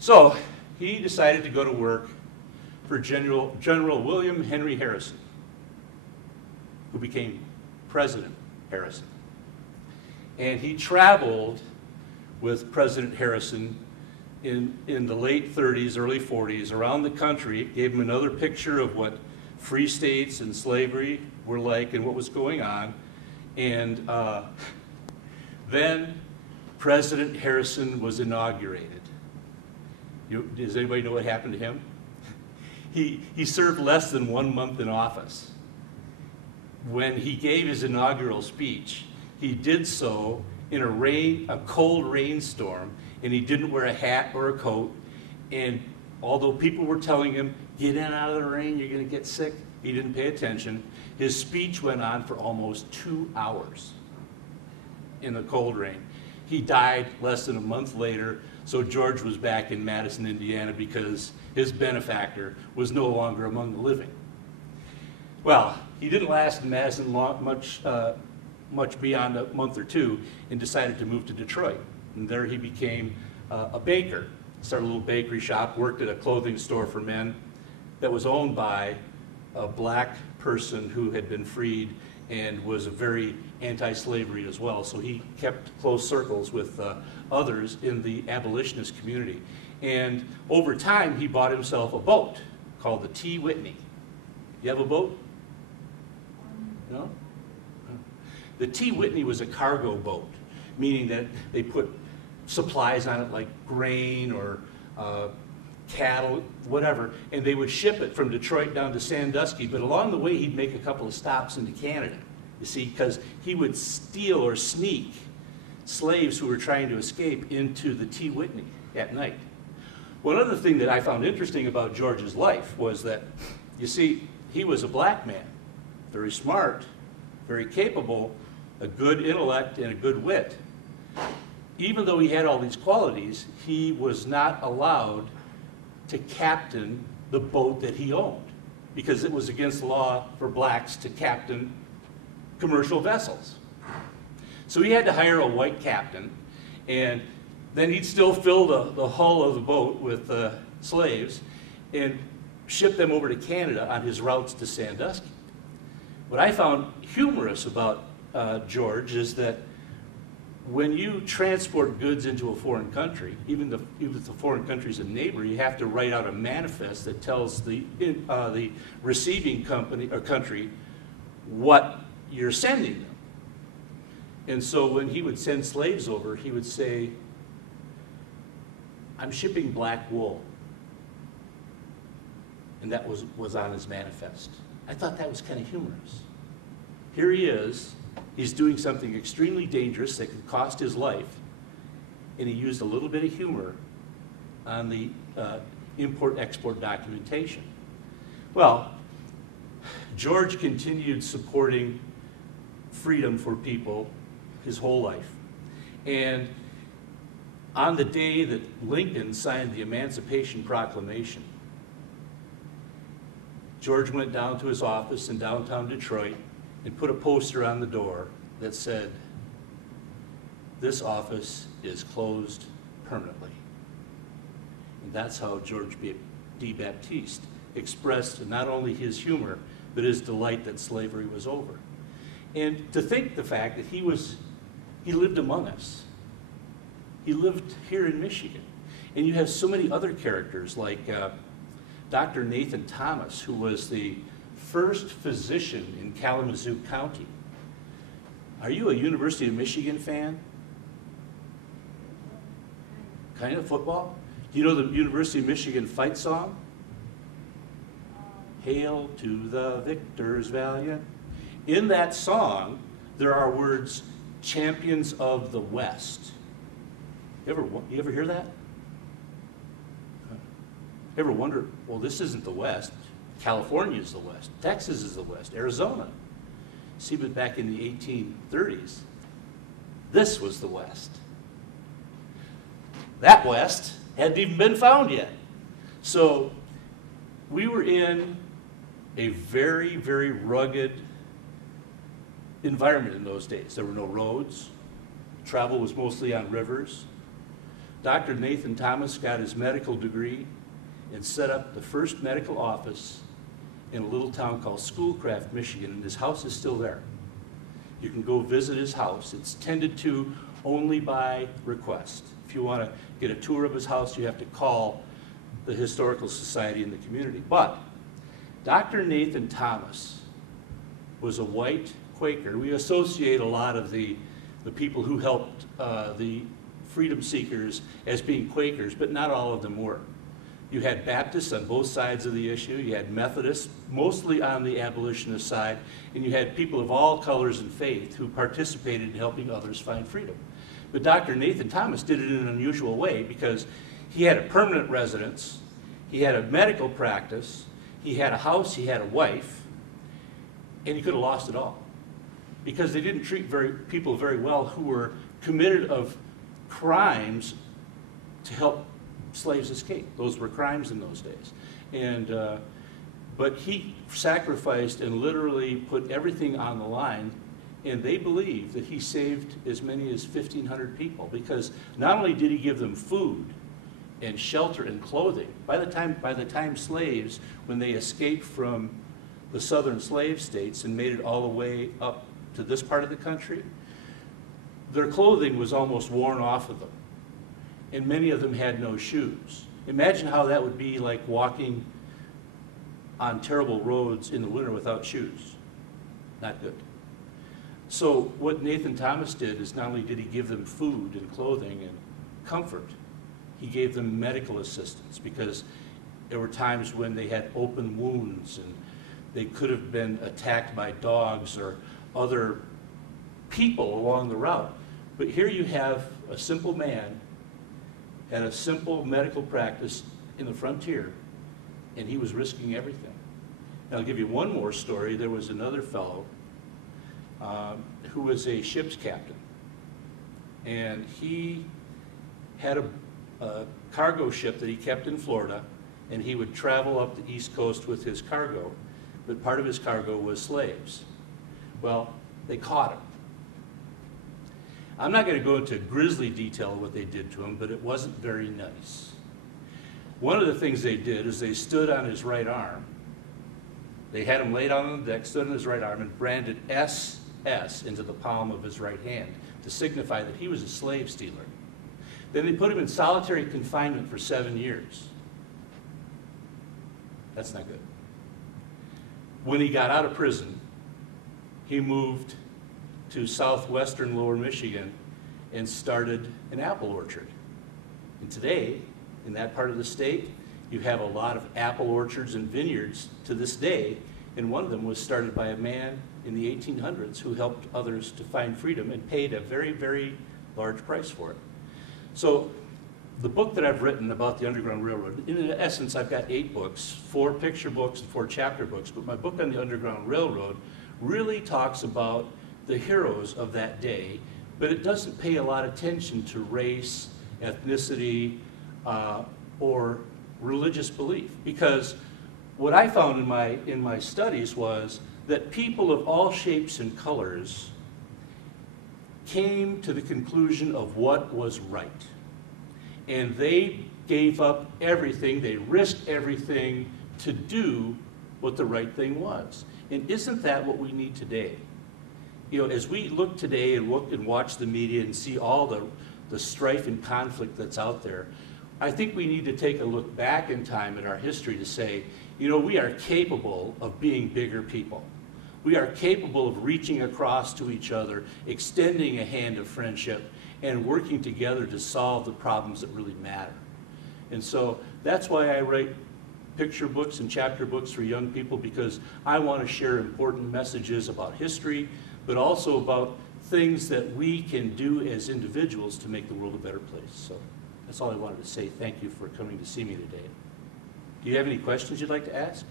So he decided to go to work for General William Henry Harrison, who became President Harrison. And he traveled with President Harrison in the late 30s, early 40s, around the country, gave him another picture of what free states and slavery were like and what was going on. And then President Harrison was inaugurated. Does anybody know what happened to him? He served less than 1 month in office. When he gave his inaugural speech, he did so in a cold rainstorm, and he didn't wear a hat or a coat. And although people were telling him, get in out of the rain, you're going to get sick, he didn't pay attention. His speech went on for almost 2 hours in the cold rain. He died less than a month later, so George was back in Madison, Indiana, because his benefactor was no longer among the living. Well, he didn't last in Madison much beyond a month or two, and decided to move to Detroit. And there he became a baker. Started a little bakery shop, worked at a clothing store for men that was owned by a black person who had been freed and was very anti-slavery as well. So he kept close circles with others in the abolitionist community. And over time, he bought himself a boat called the T. Whitney. You have a boat? No? The T. Whitney was a cargo boat, meaning that they put supplies on it like grain or cattle, whatever, and they would ship it from Detroit down to Sandusky, but along the way he'd make a couple of stops into Canada, you see, because he would steal or sneak slaves who were trying to escape into the T. Whitney at night. One other thing that I found interesting about George's life was that, you see, he was a black man, very smart, very capable, a good intellect and a good wit. Even though he had all these qualities, he was not allowed to captain the boat that he owned, because it was against the law for blacks to captain commercial vessels. So he had to hire a white captain, and then he'd still fill the hull of the boat with slaves and ship them over to Canada on his routes to Sandusky. What I found humorous about George is that when you transport goods into a foreign country, even if the foreign country is a neighbor, you have to write out a manifest that tells the receiving company or country what you're sending them. And so when he would send slaves over, he would say, "I'm shipping black wool." And that was on his manifest. I thought that was kind of humorous. Here he is. He's doing something extremely dangerous that could cost his life, and he used a little bit of humor on the import-export documentation. Well, George continued supporting freedom for people his whole life. And on the day that Lincoln signed the Emancipation Proclamation, George went down to his office in downtown Detroit and put a poster on the door that said, "This office is closed permanently." And that's how George D. Baptiste expressed not only his humor, but his delight that slavery was over. And to think the fact that he lived among us. He lived here in Michigan. And you have so many other characters like Dr. Nathan Thomas, who was the first physician in Kalamazoo County. Are you a University of Michigan fan? Kind of football? Do you know the University of Michigan fight song? Hail to the victors valiant. In that song, there are words, champions of the West. You ever hear that? Ever wonder, well, this isn't the West. California is the West. Texas is the West. Arizona. See, but back in the 1830s, this was the West. That West hadn't even been found yet. So we were in a very, very rugged environment in those days. There were no roads. Travel was mostly on rivers. Dr. Nathan Thomas got his medical degree and set up the first medical office in a little town called Schoolcraft, Michigan, and his house is still there. You can go visit his house. It's tended to only by request. If you want to get a tour of his house, you have to call the Historical Society in the community. But Dr. Nathan Thomas was a white Quaker. We associate a lot of the people who helped the freedom seekers as being Quakers, but not all of them were. You had Baptists on both sides of the issue, you had Methodists, mostly on the abolitionist side, and you had people of all colors and faith who participated in helping others find freedom. But Dr. Nathan Thomas did it in an unusual way because he had a permanent residence, he had a medical practice, he had a house, he had a wife, and he could have lost it all. Because they didn't treat people very well who were committed of crimes to help slaves escape. Those were crimes in those days. And, but he sacrificed and literally put everything on the line, and they believe that he saved as many as 1,500 people, because not only did he give them food and shelter and clothing, by the time slaves, when they escaped from the southern slave states and made it all the way up to this part of the country, their clothing was almost worn off of them. And many of them had no shoes. Imagine how that would be like walking on terrible roads in the winter without shoes. Not good. So what Nathan Thomas did is not only did he give them food and clothing and comfort, he gave them medical assistance, because there were times when they had open wounds and they could have been attacked by dogs or other people along the route. But here you have a simple man at a simple medical practice in the frontier, and he was risking everything. And I'll give you one more story. There was another fellow who was a ship's captain, and he had a cargo ship that he kept in Florida, and he would travel up the East Coast with his cargo, but part of his cargo was slaves. Well, they caught him. I'm not going to go into grisly detail of what they did to him, but it wasn't very nice. One of the things they did is they stood on his right arm. They had him laid on the deck, stood on his right arm, and branded SS into the palm of his right hand to signify that he was a slave stealer. Then they put him in solitary confinement for 7 years. That's not good. When he got out of prison, he moved to southwestern Lower Michigan and started an apple orchard. And today, in that part of the state, you have a lot of apple orchards and vineyards to this day, and one of them was started by a man in the 1800s who helped others to find freedom and paid a very, very large price for it. So the book that I've written about the Underground Railroad, in essence, I've got 8 books, 4 picture books and 4 chapter books, but my book on the Underground Railroad really talks about the heroes of that day, but it doesn't pay a lot of attention to race, ethnicity, or religious belief. Because what I found in my studies was that people of all shapes and colors came to the conclusion of what was right. And they gave up everything, they risked everything to do what the right thing was. And isn't that what we need today? You know, as we look today and look and watch the media and see all the strife and conflict that's out there, I think we need to take a look back in time at our history to say, you know, we are capable of being bigger people. We are capable of reaching across to each other, extending a hand of friendship, and working together to solve the problems that really matter. And so that's why I write picture books and chapter books for young people, because I want to share important messages about history, but also about things that we can do as individuals to make the world a better place. So that's all I wanted to say. Thank you for coming to see me today. Do you have any questions you'd like to ask?